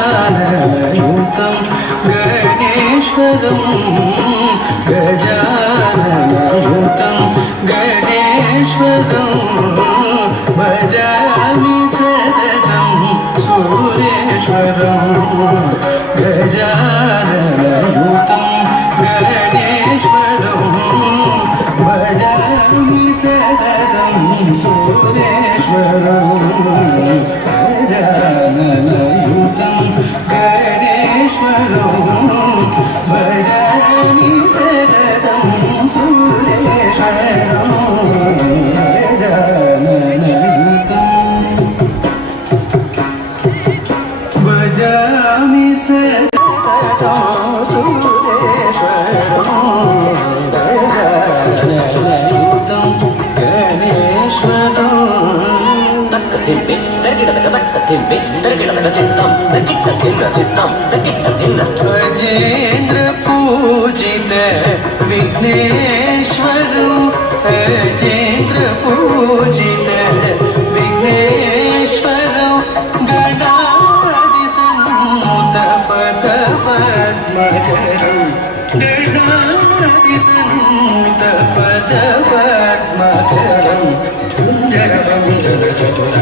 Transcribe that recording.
गजाननयुतं गणेश्वरं गजाननयुतं गणेश्वरं भजामि सततं सुरेश्वरं गजाननयुतं गणेश्वरं भजामि सततं सुरेश्वरं गजाननयुतं गणेश्वरं भजामि सततं सुरेश्वरं गजाननयुतं भजामि सततं सुरेश्वरं गजाननयुतं गणेश्वरं अजेन्द्र पूजित विघ्नेश्वरं अजेन्द्र पूजित विघ्नेश्वरं गणाधिसन्नुत पदपद्मकरं गणाधिसन्नुत पदपद्मकरं कुञ्जरवं जलचतुर